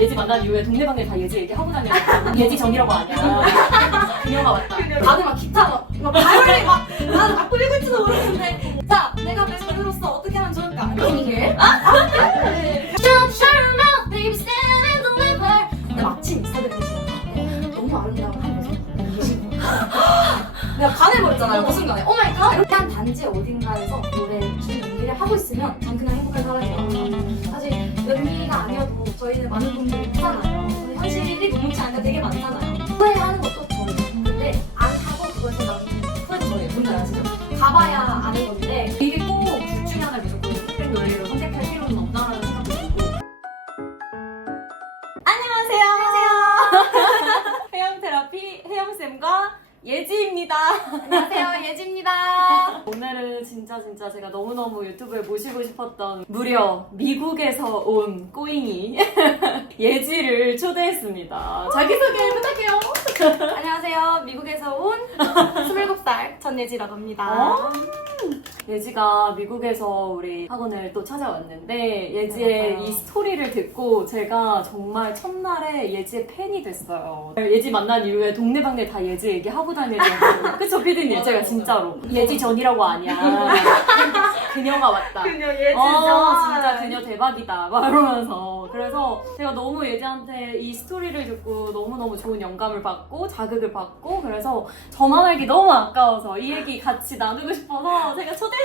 예지 만난 이후에 동네방네 다 예지 얘기하고 다니는 예지 전이라고 아니야. 그녀가 왔다. 다들 막 기타 막 바이올린 막 나는 막 끌고 있지도 모르는데 자 내가 배우로서 어떻게 하면 좋을까? Can you hear? Don't shut your mouth, baby, stand and deliver. 근데 마침 인스타그램 보시면 너무 아름다운 한 모습 내가 반해버렸잖아요 그 순간에 오 마이 갓! 이렇게 한 단지 어딘가에서 노래 긴 연기를 하고 있으면 전 그냥 행복한 사람이에요. 사실 연기가 아니어도 저희는 많은 분들이 있잖아요. 현실이 녹록지 않은 게 되게 많잖아요. 후회하는 것도 저예요. 근데 안 하고 그걸 생각하면 후회도 저예요. 뭔지 아시죠? 가봐야 아는 건데 이게 꼭 둘 중에 하나를 무조건 스펙 논리로 선택할 필요는 없다라는 생각도 들고. 안녕하세요. 해영 테라피 해영쌤과 예지입니다. 안녕하세요. 예지입니다. 오늘은 진짜 제가 너무너무 유튜브에 모시고 싶었던 무려 미국에서 온 꼬잉이 예지를 초대했습니다. 자기소개 부탁해요. 안녕하세요. 미국에서 온 27살 전예지라고 합니다. 예지가 미국에서 우리 학원을 또 찾아왔는데 예지의 맞아요. 이 스토리를 듣고 제가 정말 첫날에 예지의 팬이 됐어요. 예지 만난 이후에 동네방네 다 예지 얘기하고 다니는 그쵸 피디님? 맞아요, 제가 맞아요. 진짜로 예지 전이라고 아니야. 그녀가 왔다. 그녀 예지죠. 진짜 그녀 대박이다 막 이러면서 그래서 제가 너무 예지한테 이 스토리를 듣고 너무너무 좋은 영감을 받고 자극을 받고 그래서 저만 알기 너무 아까워서 이 얘기 같이 나누고 싶어서 제가 초대했어요.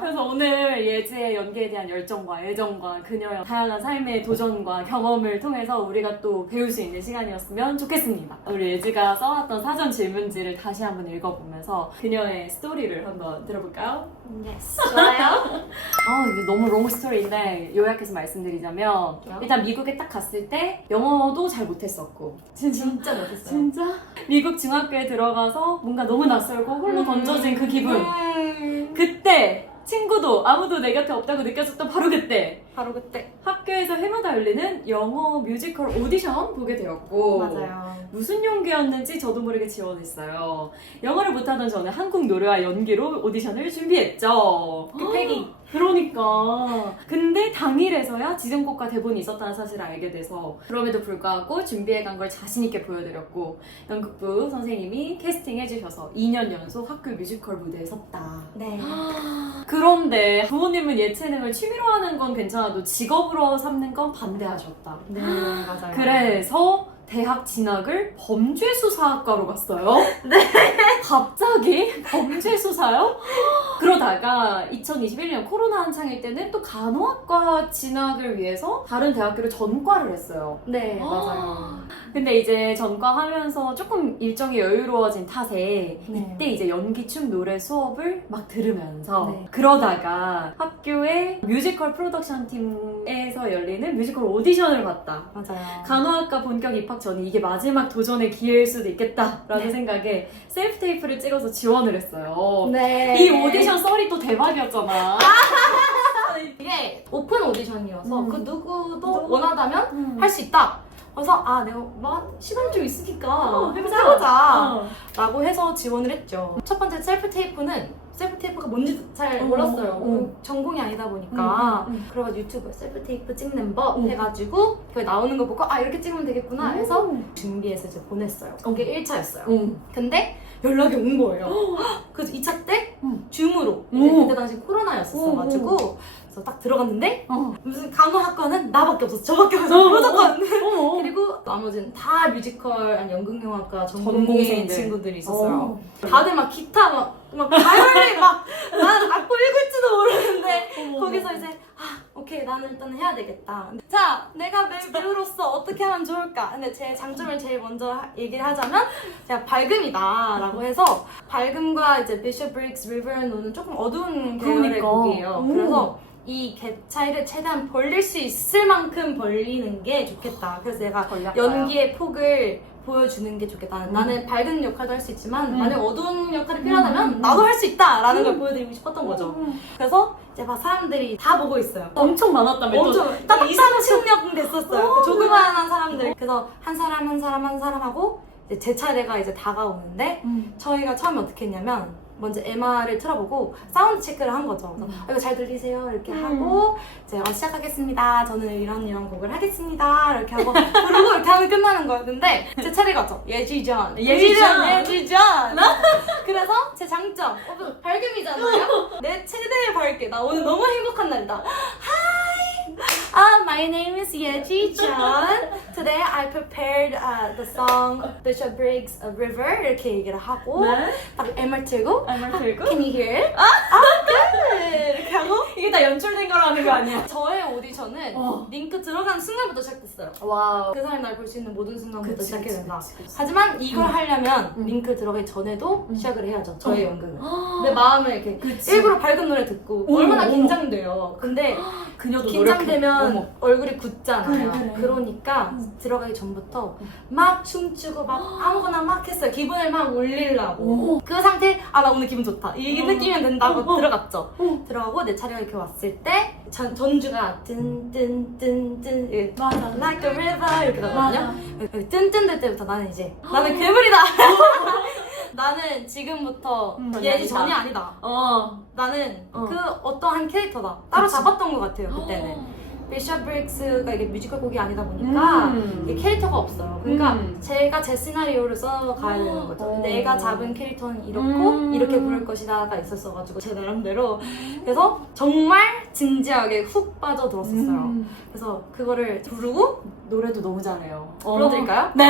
그래서 오늘 예지의 연기에 대한 열정과 애정과 그녀의 다양한 삶의 도전과 경험을 통해서 우리가 또 배울 수 있는 시간이었으면 좋겠습니다. 우리 예지가 써왔던 사전 질문지를 다시 한번 읽어보면서 그녀의 스토리를 한번 들어볼까요? 예스. 좋아요. 이게 너무 롱 스토리인데 요약해서 말씀드리자면 일단 미국에 딱 갔을 때 영어도 잘 못했었고 진짜 못했어요. 진짜? 미국 중학교에 들어가서 뭔가 너무 낯설고 홀로 던져진 그 기분 그때 친구도 아무도 내 곁에 없다고 느꼈었던 바로 그때 바로 그때. 학교에서 해마다 열리는 영어 뮤지컬 오디션 보게 되었고 맞아요. 무슨 용기였는지 저도 모르게 지원했어요. 영어를 못하던 저는 한국 노래와 연기로 오디션을 준비했죠. 그 패기. 그러니까 근데 당일에서야 지정곡과 대본이 있었다는 사실을 알게 돼서 그럼에도 불구하고 준비해간 걸 자신있게 보여드렸고 연극부 선생님이 캐스팅해주셔서 2년 연속 학교 뮤지컬 무대에 섰다. 네. 그런데 부모님은 예체능을 취미로 하는 건 괜찮아도 직업으로 삼는 건 반대하셨다. 네, 맞아요. 그래서 대학 진학을 범죄수사학과로 갔어요. 네. 갑자기 범죄수사요? 그러다가 2021년 코로나 한창일 때는 또 간호학과 진학을 위해서 다른 대학교로 전과를 했어요. 네, 맞아요. 근데 이제 전과하면서 조금 일정이 여유로워진 탓에 네. 이때 이제 연기, 춤, 노래 수업을 막 들으면서 네. 그러다가 학교의 뮤지컬 프로덕션 팀에서 열리는 뮤지컬 오디션을 봤다. 맞아요. 간호학과 본격 입학 전이 이게 마지막 도전의 기회일 수도 있겠다라는 네. 생각에 셀프 테이프를 찍어서 지원을 했어요. 네. 이 오디션 썰이 또 대박이었잖아. 이게 오픈 오디션이어서 그 누구도 원하다면 음. 할 수 있다. 그래서 내가 뭐 시간 좀 있으니까 해보자. 해보자 라고 해서 지원을 했죠. 첫 번째 셀프 테이프가 뭔지 잘 몰랐어요. 전공이 아니다 보니까 그래가지고 유튜브에 셀프 테이프 찍는 법 해가지고 그게 나오는 거 보고 이렇게 찍으면 되겠구나 해서 준비해서 이제 보냈어요. 그게 1차였어요. 근데 연락이 온 거예요. 그래서 2차 때 줌으로 이제 그때 당시 코로나였었어가지고 그래서 딱 들어갔는데 무슨 간호학과는 나밖에 없었어. 저밖에 없었어. 무조건. 그리고 나머지는 다 뮤지컬 아니 연극영화과 전공의 전공생들. 친구들이 있었어요. 다들 막 기타 막 바이올린 나는 악보 읽을지도 모르는데 거기서 이제 오케이 나는 일단 해야 되겠다. 자 내가 배우로서 어떻게 하면 좋을까? 근데 제 장점을 제일 먼저 얘기를 하자면 제가 밝음이다 라고 해서 밝음과 이제 비숍 브릭스 리버를 노는 조금 어두운 계열의 곡이에요. 그래서 이 갭 차이를 최대한 벌릴 수 있을 만큼 벌리는 게 좋겠다. 그래서 내가 연기의 폭을 보여주는 게 좋겠다. 나는 밝은 역할도 할 수 있지만 만약 어두운 역할이 필요하다면 나도 할 수 있다라는 걸 보여드리고 싶었던 거죠. 그래서 이제 막 사람들이 다 보고 있어요. 엄청 많았다며. 엄청 딱 2, 3층역 됐었어요. 그 조그마한 사람들. 그래서 한 사람 하고 이제 제 차례가 이제 다가오는데 저희가 처음에 어떻게 했냐면 먼저 MR을 틀어보고 사운드 체크를 한 거죠. 그래서 이거 잘 들리세요? 이렇게 하고 이제 시작하겠습니다. 저는 이런 곡을 하겠습니다. 이렇게 하고 그리고 이렇게 하면 끝나는 거였는데 제 차례가 죠 예지전. 그래서 제 장점 밝음이잖아요. 내 최대의 밝게. 나 오늘 너무 행복한 날이다. My name is Yeji Jeon. Today I prepared the song Bishop Briggs River 이렇게 얘기를 하고 네. 딱 MR 틀고 MR 틀고? Can you hear it? good 이렇게 하고 이게 다 연출된 거라는 거 아니야? 저의 오디션은 링크 들어가는 순간부터 시작됐어요. 와우. 그 사람이 날 볼 수 있는 모든 순간부터 그치, 시작해야 된다. 그치. 하지만 이걸 하려면 링크 들어가기 전에도 시작을 해야죠. 저의 연극은. 아. 내 마음을 이렇게 그치. 일부러 밝은 노래 듣고 어머, 얼마나 어머. 긴장돼요. 근데 그녀도 긴장되면 노력해. 어머. 얼굴이 굳잖아요. 그래. 그러니까 들어가기 전부터 막 춤추고 막 아무거나 막 했어요. 기분을 막 올리려고. 그 상태 나 오늘 기분 좋다. 이 느끼면 된다고 들어갔죠. 들어가고 내 차례가 이렇게 왔을 때 전주가 뜬뜬뜬뜬 맞아. Like a river 이렇게 맞아. 나거든요. 뜬뜬 될 때부터 나는 이제 나는 괴물이다. 나는 지금부터 예지 전이 아니다. 나는 그 어떠한 캐릭터다. 따로 그치. 잡았던 것 같아요 그때는. 비숍 브릭스가 이게 뮤지컬 곡이 아니다 보니까 이게 캐릭터가 없어요. 그러니까 제가 제 시나리오를 써가야 되는 거죠. 내가 잡은 캐릭터는 이렇고 이렇게 부를 것이다가 있었어가지고 제 나름대로 그래서 정말 진지하게 훅 빠져들었었어요. 그래서 그거를 부르고 노래도 너무 잘해요. 불러드릴까요? 네.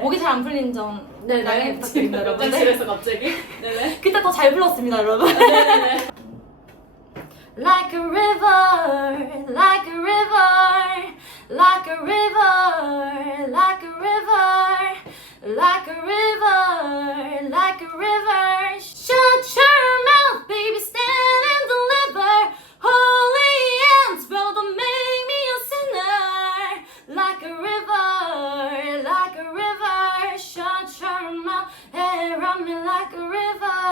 목이 잘 안 풀린 점 양해 부탁드립니다 여러분. 갑자기. 네네. 그때 더 잘 불렀습니다 여러분. 네네네. Like a river, like a river, like a river, like a river, like a river, like a river. Shut your mouth, baby, stand and deliver. Holy hands, brother, make me a sinner. Like a river, like a river. Shut your mouth and run me like a river.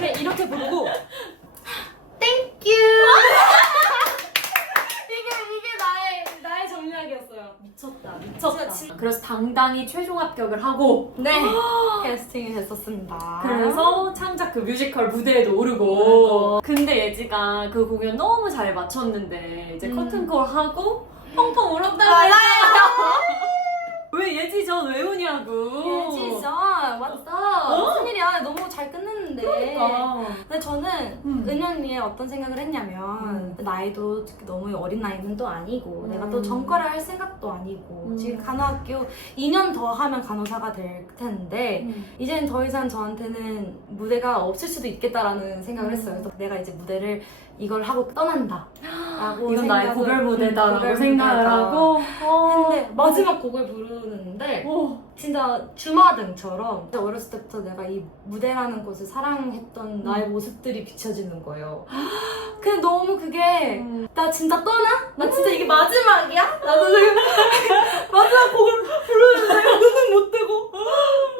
네, 이렇게 부르고 Thank you. 이게 나의 전략이었어요. 미쳤다. 그래서 당당히 최종 합격을 하고 네 캐스팅을 했었습니다. 그래서 창작 그 뮤지컬 무대에도 오르고 근데 예지가 그 공연 너무 잘 마쳤는데 이제 커튼콜 하고 펑펑 울었다고 했잖아. 왜 예지전 왜 우냐고. 예지전 왔어. 무슨 일이야? 너무 잘 끝냈는데. 그러니까. 근데 저는 은연이에 어떤 생각을 했냐면 나이도 너무 어린 나이는 또 아니고 내가 또 전과를 할 생각도 아니고 지금 간호학교 2년 더 하면 간호사가 될 텐데 이제는 더 이상 저한테는 무대가 없을 수도 있겠다라는 생각을 했어요. 그래서 내가 이제 무대를 이걸 하고 떠난다 라고 이건 나의 고별 무대다라고 고별 생각을 무대다. 하고 근데 마지막 곡을 부르는데 진짜 주마등처럼 어렸을 때부터 내가 이 무대라는 곳을 사랑했던 나의 모습들이 비춰지는 거예요. 근데 너무 그게 나 진짜 떠나? 나 진짜 이게 마지막이야? 나도 지금 마지막 곡을 부르는데 눈은 못 뜨고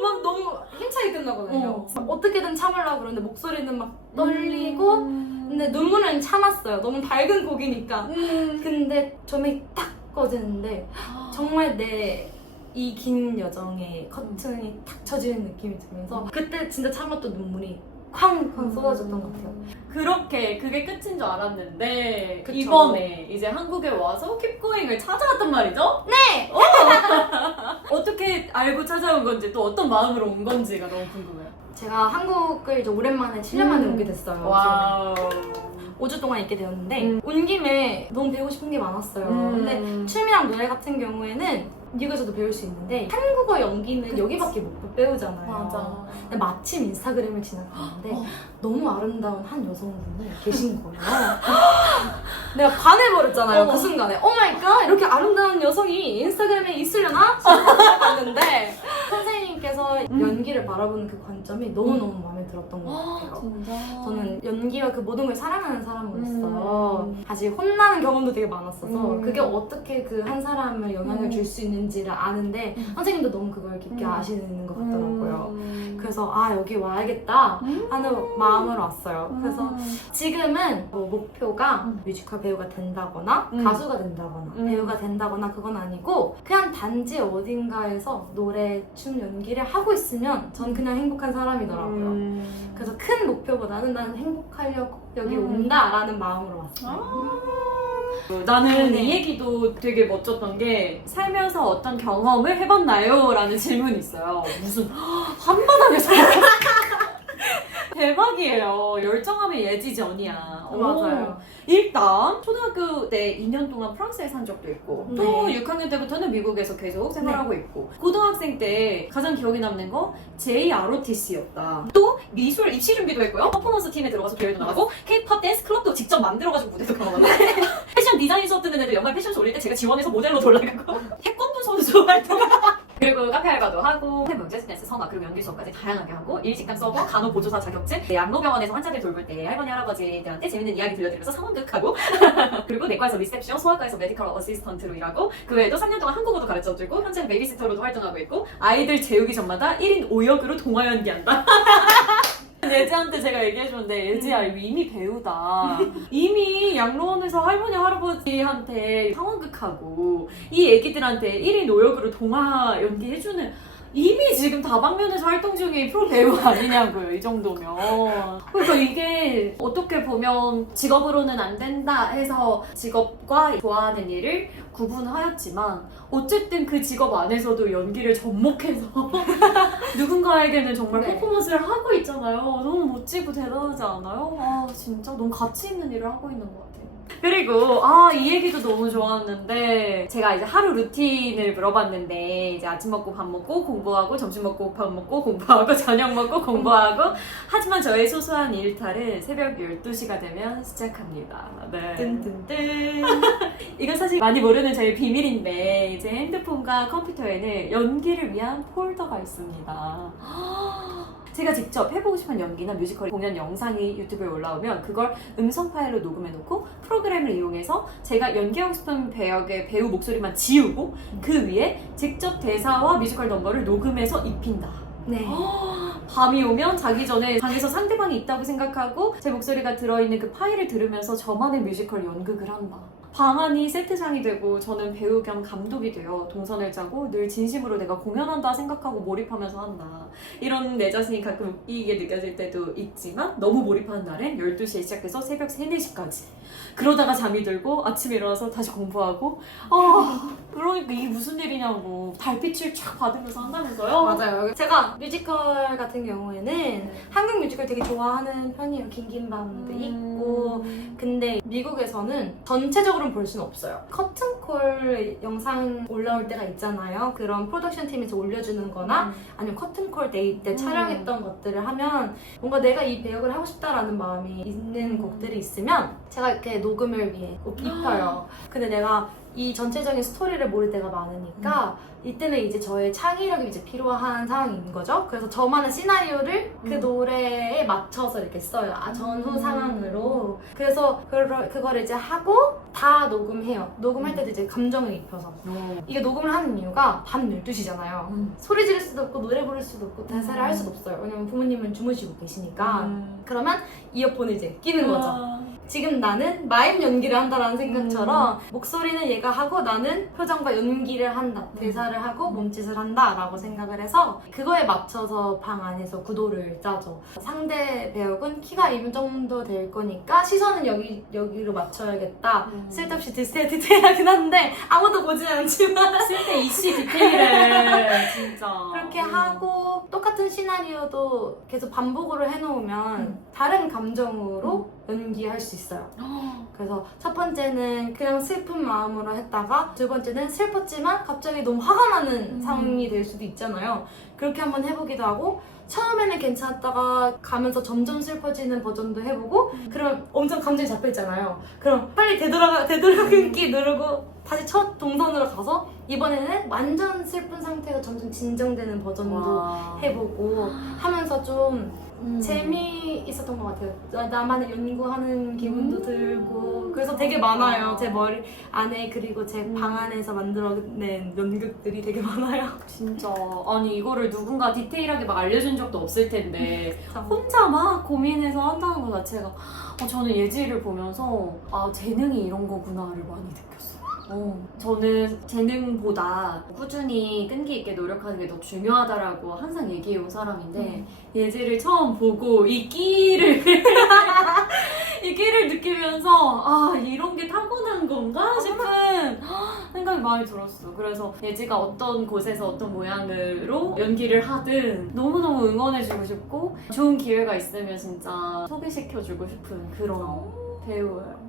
막 너무 힘차게 끝나거든요. 어떻게든 참으려고 그러는데 목소리는 막 떨리고 근데 눈물은 참았어요. 너무 밝은 곡이니까. 근데 조명이 딱 꺼지는데 정말 내 이 긴 여정에 커튼이 탁 쳐지는 느낌이 들면서 그때 진짜 참았던 눈물이 쾅쾅 쏟아졌던 것 같아요. 그렇게 그게 끝인 줄 알았는데 그쵸. 이번에 이제 한국에 와서 킵고잉을 찾아왔단 말이죠? 네! 어떻게 알고 찾아온 건지 또 어떤 마음으로 온 건지가 너무 궁금해요. 제가 한국을 이제 오랜만에 7년 만에 오게 됐어요. 와우. 5주 동안 있게 되었는데 온 김에 너무 배우고 싶은 게 많았어요. 근데 춤이랑 노래 같은 경우에는 미국에서도 배울 수 있는데 한국어 연기는 여기밖에 못 배우잖아요. 맞아. 근데 마침 인스타그램을 지나가는데 너무 아름다운 한 여성분이 계신 거예요. 내가 반해버렸잖아요. 그 순간에 오마이갓 이렇게 아름다운 여성이 인스타그램에 있으려나? 싶어서 봤는데 선생님께서 영상에서 연기를 바라보는 그 관점이 너무너무 마음에 들었던 것 같아요. 진짜. 저는 연기와 그 모든 걸 사랑하는 사람으로서 사실 혼나는 경험도 되게 많았어서 그게 어떻게 그 한 사람을 영향을 줄 수 있는지를 아는데 선생님도 너무 그걸 깊게 아시는 것 같더라고요. 그래서 아 여기 와야겠다 하는 마음으로 왔어요. 그래서 지금은 뭐 목표가 뮤지컬 배우가 된다거나 가수가 된다거나 배우가 된다거나 그건 아니고 그냥 단지 어딘가에서 노래, 춤, 연기를 하고 있으면 전 그냥 행복한 사람이더라고요. 그래서 큰 목표보다는 나는 행복하려고 여기 온다라는 마음으로 왔어요. 나는 네. 이 얘기도 되게 멋졌던 게 살면서 어떤 경험을 해봤나요? 라는 질문이 있어요. 무슨 한바닥에서 대박이에요. 열정하면 예지전이야. 맞아요. 일단 초등학교 때 2년 동안 프랑스에 산 적도 있고 또 네. 6학년 때부터는 미국에서 계속 생활하고 있고 고등학생 때 가장 기억에 남는 거 JROTC였다. 또 미술 입시 준비도 했고요. 퍼포먼스 팀에 들어가서 대회도 나가고 K-pop 댄스 클럽도 직접 만들어가지고 무대도 가고 패션 디자인 수업 듣는 애들 연말 패션쇼 올릴 때 제가 지원해서 모델로 올라가고 태권도 선수 활동 그리고 카페 알바도 하고 명재스댄스 성악 그리고 연기 수업까지 다양하게 하고 일식당 서버 간호보조사 자격증 양로병원에서 환자들 돌볼 때 할머니 할아버지들한테 재밌는 이야기 들려드리면서 상황극하고 그리고 내과에서 리셉션 소아과에서 메디컬 어시스턴트로 일하고 그 외에도 3년 동안 한국어도 가르쳐주고 현재는 베이비시터로도 활동하고 있고 아이들 재우기 전마다 1인 5역으로 동화 연기한다. 예지한테 제가 얘기해줬는데 예지야 이미 배우다. 이미 양로원에서 할머니 할아버지한테 상황극하고 이 애기들한테 1인 5역으로 동화 연기해주는 이미 지금 다방면에서 활동 중인 프로 배우 아니냐고요. 이 정도면. 그러니까 이게 어떻게 보면 직업으로는 안 된다 해서 직업과 좋아하는 일을 구분하였지만 어쨌든 그 직업 안에서도 연기를 접목해서 누군가에게는 정말 네. 퍼포먼스를 하고 있잖아요. 너무 멋지고 대단하지 않아요? 아 진짜 너무 가치 있는 일을 하고 있는 것 같아요. 그리고 이 얘기도 너무 좋았는데 제가 이제 하루 루틴을 물어봤는데 이제 아침 먹고 밥 먹고 공부하고 점심 먹고 밥 먹고 공부하고 저녁 먹고 공부하고 하지만 저의 소소한 일탈은 새벽 12시가 되면 시작합니다. 네. 뜬뜬뜬. 이건 사실 많이 모르는 저의 비밀인데 이제 핸드폰과 컴퓨터에는 연기를 위한 폴더가 있습니다. 제가 직접 해보고 싶은 연기나 뮤지컬 공연 영상이 유튜브에 올라오면 그걸 음성 파일로 녹음해놓고 프로그램을 이용해서 제가 연기하고 싶은 배역의 배우 목소리만 지우고 그 위에 직접 대사와 뮤지컬 넘버를 녹음해서 입힌다. 네. 밤이 오면 자기 전에 방에서 상대방이 있다고 생각하고 제 목소리가 들어있는 그 파일을 들으면서 저만의 뮤지컬 연극을 한다. 방 안이 세트장이 되고 저는 배우 겸 감독이 되어 동선을 짜고 늘 진심으로 내가 공연한다 생각하고 몰입하면서 한다. 이런 내 자신이 가끔 웃기게 느껴질 때도 있지만 너무 몰입하는 날엔 12시에 시작해서 새벽 3, 4시까지 그러다가 잠이 들고 아침에 일어나서 다시 공부하고 그러니까 이게 무슨 일이냐고 달빛을 쫙 받으면서 한다면서요? 맞아요. 제가 뮤지컬 같은 경우에는 한국 뮤지컬 되게 좋아하는 편이에요. 긴긴 밤도 있고 근데 미국에서는 전체적으로는 볼 수는 없어요. 커튼콜 영상 올라올 때가 있잖아요. 그런 프로덕션 팀에서 올려주는 거나 아니면 커튼콜 데이 때 촬영했던 것들을 하면 뭔가 내가 이 배역을 하고 싶다라는 마음이 있는 곡들이 있으면 제가 이렇게 녹음을 위해 입혀요. 근데 내가 이 전체적인 스토리를 모를 때가 많으니까 이때는 이제 저의 창의력이 이제 필요한 상황인 거죠. 그래서 저만의 시나리오를 그 노래에 맞춰서 이렇게 써요. 전후 상황으로. 그래서 그걸 이제 하고 다 녹음해요. 녹음할 때도 이제 감정을 입혀서. 이게 녹음을 하는 이유가 밤 12시잖아요. 소리 지를 수도 없고 노래 부를 수도 없고 대사를 할 수도 없어요. 왜냐면 부모님은 주무시고 계시니까. 그러면 이어폰을 이제 끼는 거죠. 지금 나는 마임 연기를 한다라는 생각처럼 목소리는 얘가 하고 나는 표정과 연기를 한다. 대사를 하고 몸짓을 한다라고 생각을 해서 그거에 맞춰서 방 안에서 구도를 짜죠. 상대 배역은 키가 이 정도 될 거니까 시선은 여기로 맞춰야겠다. 쓸데없이 디테일하긴 한데 아무도 보진 않지만 쓸데 이씨 디테일을 진짜 그렇게 하고 똑같은 시나리오도 계속 반복으로 해놓으면 다른 감정으로 연기할 수 있어요. 그래서 첫 번째는 그냥 슬픈 마음으로 했다가 두 번째는 슬펐지만 갑자기 너무 화가 나는 상황이 될 수도 있잖아요. 그렇게 한번 해보기도 하고 처음에는 괜찮았다가 가면서 점점 슬퍼지는 버전도 해보고 그러면 엄청 감정이 잡혀있잖아요. 그럼 빨리 되돌아가기 누르고 다시 첫 동선으로 가서 이번에는 완전 슬픈 상태가 점점 진정되는 버전도 와. 해보고 하면서 좀 음. 재미있었던 것 같아요. 나만의 연구하는 기분도 음. 들고 그래서 되게 많아요. 아. 제 머리 안에 그리고 제 방 안에서 만들어낸 연극들이 되게 많아요. 진짜 아니 이거를 누군가 디테일하게 막 알려준 적도 없을 텐데 참. 혼자 막 고민해서 한다는 것 자체가 저는 예지를 보면서 아 재능이 이런 거구나를 많이 느꼈어요. 저는 재능보다 꾸준히 끈기 있게 노력하는 게 더 중요하다라고 항상 얘기해온 사람인데 예지를 처음 보고 이 끼를 이 끼를 느끼면서 아 이런 게 타고난 건가 싶은 생각이 많이 들었어. 그래서 예지가 어떤 곳에서 어떤 모양으로 연기를 하든 너무너무 응원해주고 싶고 좋은 기회가 있으면 진짜 소개시켜주고 싶은 그런 배우예요.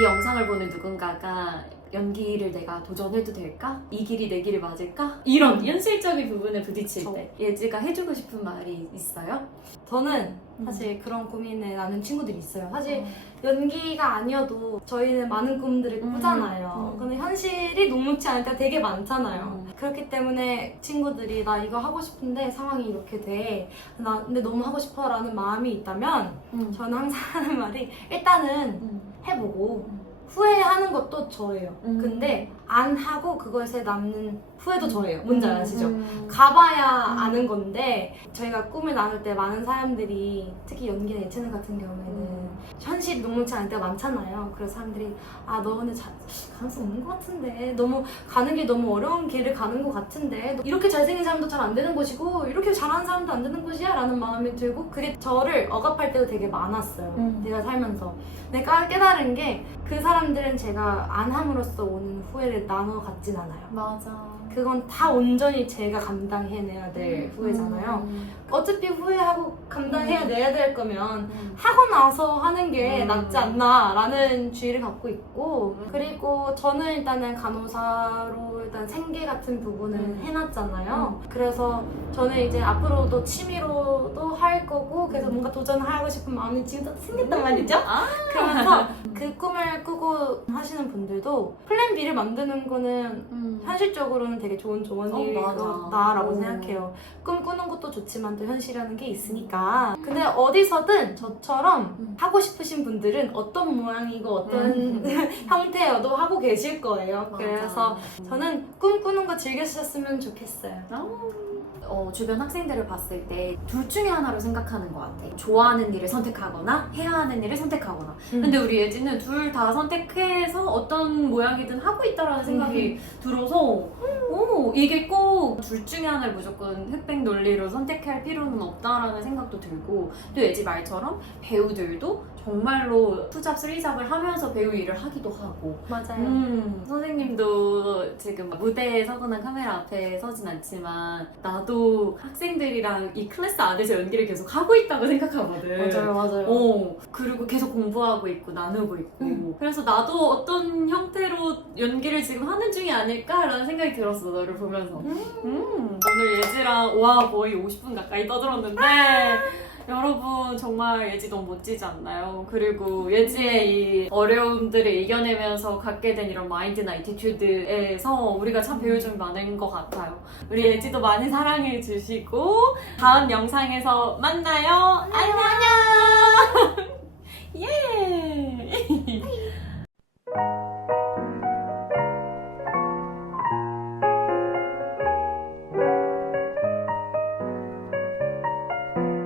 이 영상을 보는 누군가가 연기를 내가 도전해도 될까? 이 길이 내 길이 맞을까? 이런 현실적인 부분에 부딪힐 때 예지가 해주고 싶은 말이 있어요? 저는 사실 그런 고민을 나는 친구들이 있어요. 사실 연기가 아니어도 저희는 많은 꿈들을 꾸잖아요. 근데 현실이 녹록지 않을 때가 되게 많잖아요. 그렇기 때문에 친구들이 나 이거 하고 싶은데 상황이 이렇게 돼. 나 근데 너무 하고 싶어 라는 마음이 있다면 저는 항상 하는 말이 일단은 해보고 후회하는 것도 저예요. 근데 안 하고 그것에 남는 후회도 저예요. 뭔지 아시죠? 가봐야 아는 건데 저희가 꿈을 나눌 때 많은 사람들이 특히 연기나 예체능 같은 경우에는 현실이 녹록지 않을 때가 많잖아요. 그래서 사람들이 아 너 근데 가능성 없는 것 같은데 너무 가는 게 너무 어려운 길을 가는 것 같은데 이렇게 잘생긴 사람도 잘 안 되는 것이고 이렇게 잘하는 사람도 안 되는 것이야 라는 마음이 들고 그게 저를 억압할 때도 되게 많았어요. 내가 살면서 내가 깨달은 게 그 사람들은 제가 안 함으로써 오는 후회를 나눠 갖진 않아요. 맞아. 그건 다 온전히 제가 감당해내야 될 후회잖아요. 어차피 후회하고 감당해내야 될 거면 하고 나서 하는 게 낫지 않나 라는 주의를 갖고 있고 그리고 저는 일단은 간호사로 일단 생계 같은 부분은 해놨잖아요. 그래서 저는 이제 앞으로도 취미로도 할 거고 그래서 뭔가 도전하고 싶은 마음이 지금 생겼단 말이죠. 그러면서 그 꿈을 꾸고 하시는 분들도 플랜 B를 만드는 거는 현실적으로는 되게 좋은 조언이다라고 생각해요. 꿈 꾸는 것도 좋지만 또 현실이라는 게 있으니까. 근데 어디서든 저처럼 하고 싶으신 분들은 어떤 모양이고 어떤 형태여도 하고 계실 거예요. 그래서 저는 꿈 꾸는 거 즐기셨으면 좋겠어요. 주변 학생들을 봤을 때 둘 중에 하나로 생각하는 것 같아. 좋아하는 일을 선택하거나 해야 하는 일을 선택하거나. 근데 우리 예지는 둘 다 선택해서 어떤 모양이든 하고 있다라는 생각이 들어서 이게 꼭 둘 중에 하나를 무조건 흑백 논리로 선택할 필요는 없다라는 생각도 들고 또 예지 말처럼 배우들도 정말로 투잡, 쓰리잡을 하면서 배우 일을 하기도 하고 맞아요. 선생님도 지금 무대에 서거나 카메라 앞에 서진 않지만 나도 학생들이랑 이 클래스 안에서 연기를 계속 하고 있다고 생각하거든. 맞아요. 그리고 계속 공부하고 있고 나누고 있고 그래서 나도 어떤 형태로 연기를 지금 하는 중이 아닐까라는 생각이 들었어. 너를 보면서 오늘 예지랑 와 거의 50분 가까이 떠들었는데 여러분 정말 예지 너무 멋지지 않나요? 그리고 예지의 이 어려움들을 이겨내면서 갖게 된 이런 마인드나 애티튜드에서 우리가 참 배울 점이 많은 것 같아요. 우리 예지도 많이 사랑해 주시고 다음 영상에서 만나요. 안녕.